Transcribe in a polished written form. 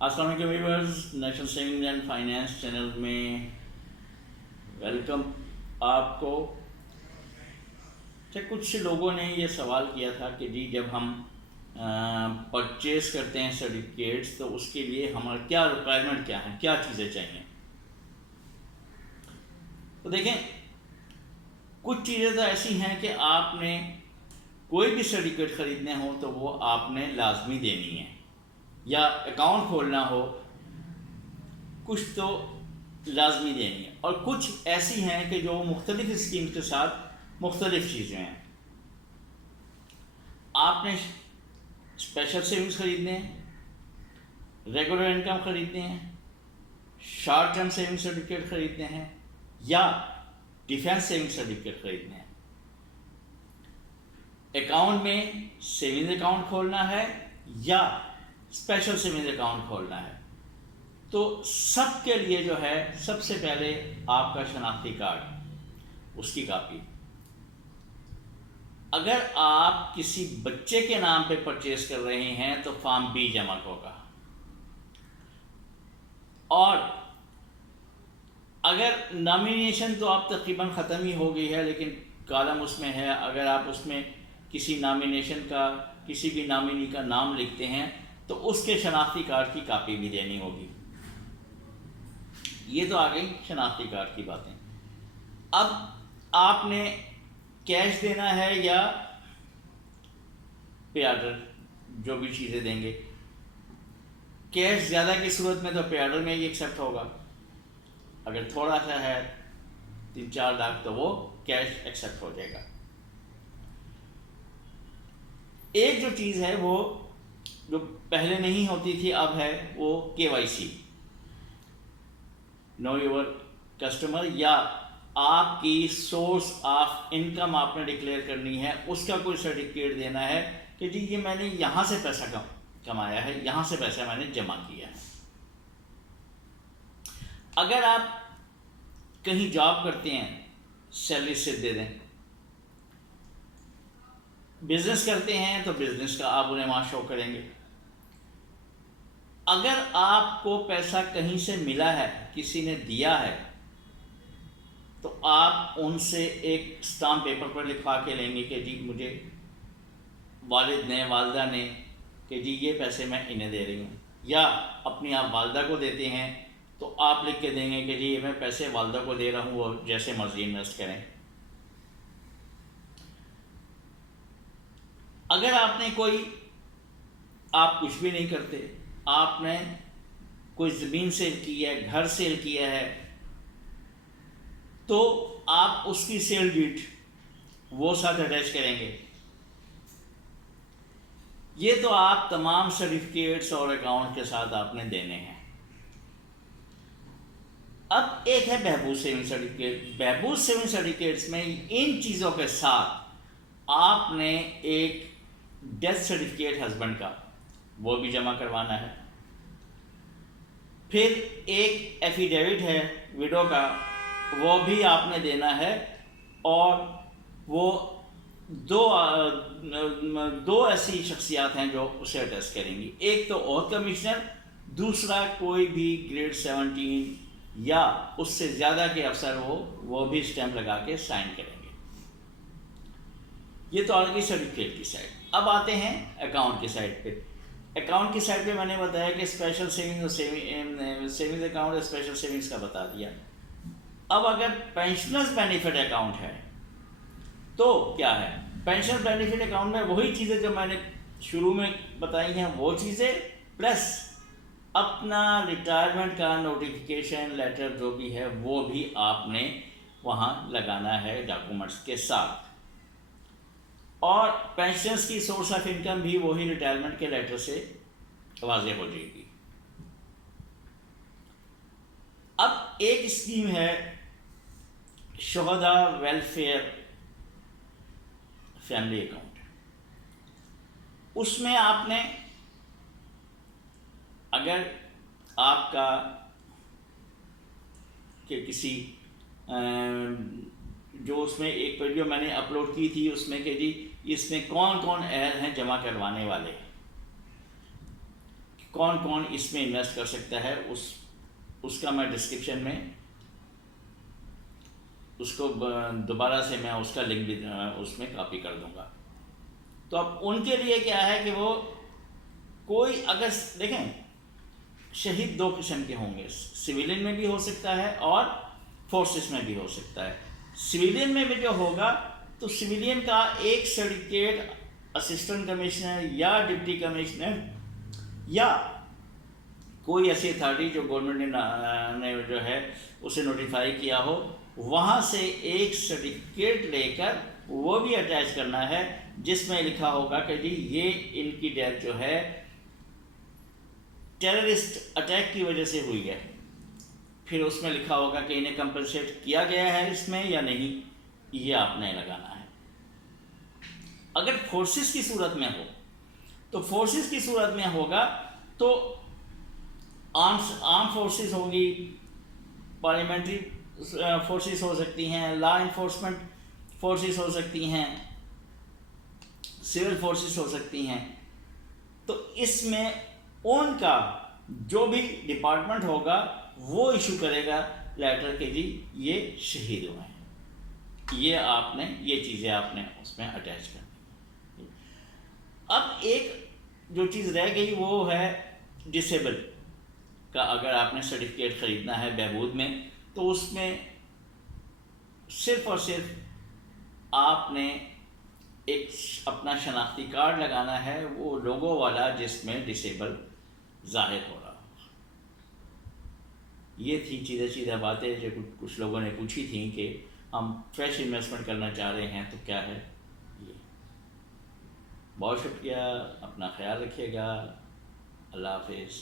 السلام علیکم viewers, national savings and finance channel میں ویلکم آپ کو۔ کچھ لوگوں نے یہ سوال کیا تھا کہ جی جب ہم پرچیز کرتے ہیں سرٹیفکیٹس تو اس کے لیے ہمارا کیا ریکوائرمنٹ کیا ہے، کیا چیزیں چاہیے۔ تو دیکھیں، کچھ چیزیں تو ایسی ہیں کہ آپ نے کوئی بھی سرٹیفکیٹ خریدنے ہو تو وہ آپ نے لازمی دینی ہے، یا اکاؤنٹ کھولنا ہو کچھ تو لازمی دینی ہے، اور کچھ ایسی ہیں کہ جو مختلف اسکیم کے ساتھ مختلف چیزیں ہیں۔ آپ نے اسپیشل سیونگز خریدنے ہیں، ریگولر انکم خریدنے ہیں، شارٹ ٹرم سیونگ سرٹیفکیٹ خریدنے ہیں، یا ڈیفینس سیونگ سرٹیفکیٹ خریدنے ہیں۔ اکاؤنٹ میں سیونگ اکاؤنٹ کھولنا ہے یا اسپیشل سیونگ اکاؤنٹ کھولنا ہے، تو سب کے لیے جو ہے سب سے پہلے آپ کا شناختی کارڈ، اس کی کاپی۔ اگر آپ کسی بچے کے نام پہ پرچیز کر رہے ہیں تو فارم بی جمع ہوگا، اور اگر نامینیشن تو آپ تقریباً ختم ہی ہو گئی ہے، لیکن کالم اس میں ہے، اگر آپ اس میں کسی نامینیشن کا، کسی بھی نامینی کا نام لکھتے ہیں تو اس کے شناختی کارڈ کی کاپی بھی دینی ہوگی۔ یہ تو آ گئی شناختی کارڈ کی باتیں۔ اب آپ نے کیش دینا ہے یا پے آرڈر، جو بھی چیزیں دیں گے۔ کیش زیادہ کی صورت میں تو پے آرڈر میں ہی ایکسیپٹ ہوگا، اگر تھوڑا سا ہے 3-4 لاکھ تو وہ کیش ایکسیپٹ ہو جائے گا۔ ایک جو چیز ہے وہ جو پہلے نہیں ہوتی تھی اب ہے، وہ KYC، نو یور کسٹمر، یا آپ کی سورس آف انکم آپ نے ڈکلیئر کرنی ہے، اس کا کوئی سرٹیفکیٹ دینا ہے کہ جی یہ میں نے یہاں سے پیسہ کمایا ہے، یہاں سے پیسہ میں نے جمع کیا ہے۔ اگر آپ کہیں جاب کرتے ہیں، سیلری سلپ دے دیں۔ بزنس کرتے ہیں تو بزنس کا آپ انہیں وہاں شو کریں گے۔ اگر آپ کو پیسہ کہیں سے ملا ہے، کسی نے دیا ہے، تو آپ ان سے ایک اسٹامپ پیپر پر لکھوا کے لیں گے کہ جی مجھے والد نے، والدہ نے، کہ جی یہ پیسے میں انہیں دے رہی ہوں، یا اپنی آپ والدہ کو دیتے ہیں تو آپ لکھ کے دیں گے کہ جی یہ میں پیسے والدہ کو دے رہا ہوں، وہ جیسے مرضی انویسٹ کریں۔ اگر آپ نے آپ کچھ بھی نہیں کرتے، آپ نے کوئی زمین سیل کی ہے، گھر سیل کیا ہے، تو آپ اس کی سیل ڈیٹ وہ ساتھ اٹیچ کریں گے۔ یہ تو آپ تمام سرٹیفکیٹس اور اکاؤنٹ کے ساتھ آپ نے دینے ہیں۔ اب ایک ہے بہبود سیونگ سرٹیفکیٹ۔ بہبود سیونگ سرٹیفکیٹس میں ان چیزوں کے ساتھ آپ نے ایک ڈیتھ سرٹیفکیٹ ہسبینڈ کا، وہ بھی جمع کروانا ہے۔ پھر ایک ایفیڈیوٹ ہے وڈو کا، وہ بھی آپ نے دینا ہے، اور وہ دو ایسی شخصیات ہیں جو اسے اٹیسٹ کریں گی، ایک تو اوتھ کمشنر، دوسرا کوئی بھی گریڈ 17 یا اس سے زیادہ کے افسر وہ بھی اسٹیمپ لگا کے سائن کریں گے۔ یہ تو آ گئی سرٹیفکیٹ کی سائڈ۔ اب آتے ہیں اکاؤنٹ کی سائڈ پہ۔ اکاؤنٹ کی سائڈ پہ میں نے بتایا کہ اسپیشل سیونگ اور سیونگز اکاؤنٹ اور اسپیشل سیونگز کا بتا دیا۔ اب اگر پینشنرز بینیفٹ اکاؤنٹ ہے تو کیا ہے؟ پینشن بینیفٹ اکاؤنٹ میں وہی چیزیں جو میں نے شروع میں بتائی ہیں، وہ چیزیں پلس اپنا ریٹائرمنٹ کا نوٹیفیکیشن لیٹر جو بھی ہے وہ بھی آپ نے وہاں لگانا ہے ڈاکومنٹس کے ساتھ، اور پینشنز کی سورس آف انکم بھی وہی ریٹائرمنٹ کے لیٹر سے واضح ہو جائے گی۔ اب ایک اسکیم ہے شہداء ویلفیئر فیملی اکاؤنٹ۔ اس میں آپ نے، اگر آپ کا کہ کسی جو اس میں ایک ویڈیو میں نے اپلوڈ کی تھی، اس میں کہ جی اس میں کون کون اہل ہیں جمع کروانے والے، کون کون اس میں انویسٹ کر سکتا ہے، اس کا میں ڈسکرپشن میں اس کو دوبارہ سے میں اس کا لنک بھی اس میں کاپی کر دوں گا۔ تو اب ان کے لیے کیا ہے کہ وہ کوئی اگر دیکھیں شہید دو قسم کے ہوں گے، سویلین میں بھی ہو سکتا ہے اور فورسز میں بھی ہو سکتا ہے۔ سویلین میں بھی جو ہوگا تو سویلین کا ایک سرٹیفکیٹ اسسٹنٹ کمشنر یا ڈپٹی کمشنر یا کوئی ایسی اتھارٹی جو گورنمنٹ نے جو ہے اسے نوٹیفائی کیا ہو، وہاں سے ایک سرٹیفکیٹ لے کر وہ بھی اٹیچ کرنا ہے جس میں لکھا ہوگا کہ جی یہ ان کی ڈیتھ جو ہے ٹیررسٹ اٹیک کی وجہ سے ہوئی ہے، پھر اس میں لکھا ہوگا کہ انہیں کمپنسیٹ کیا گیا ہے اس میں یا نہیں، یہ آپ نے لگانا ہے۔ اگر فورسز کی صورت میں ہو تو فورسز کی صورت میں ہوگا تو آرم فورسز ہوگی، پارلیمنٹری فورسز ہو سکتی ہیں، لا انفورسمنٹ فورسز ہو سکتی ہیں، سول فورسز ہو سکتی ہیں۔ تو اس میں ان کا جو بھی ڈپارٹمنٹ ہوگا وہ ایشو کرے گا لیٹر کہ جی یہ شہید ہوئے ہیں، یہ چیزیں آپ نے اس میں اٹیچ کرنی۔ اب ایک جو چیز رہ گئی وہ ہے ڈسیبل کا، اگر آپ نے سرٹیفکیٹ خریدنا ہے بہبود میں تو اس میں صرف اور صرف آپ نے ایک اپنا شناختی کارڈ لگانا ہے، وہ لوگو والا جس میں ڈسیبل ظاہر ہو رہا ہو۔ یہ تھی سیدھے باتیں جو کچھ لوگوں نے پوچھی تھیں کہ ہم فریش انویسٹمنٹ کرنا چاہ رہے ہیں تو کیا ہے یہ۔ بہت شکریہ، اپنا خیال رکھیے گا، اللہ حافظ۔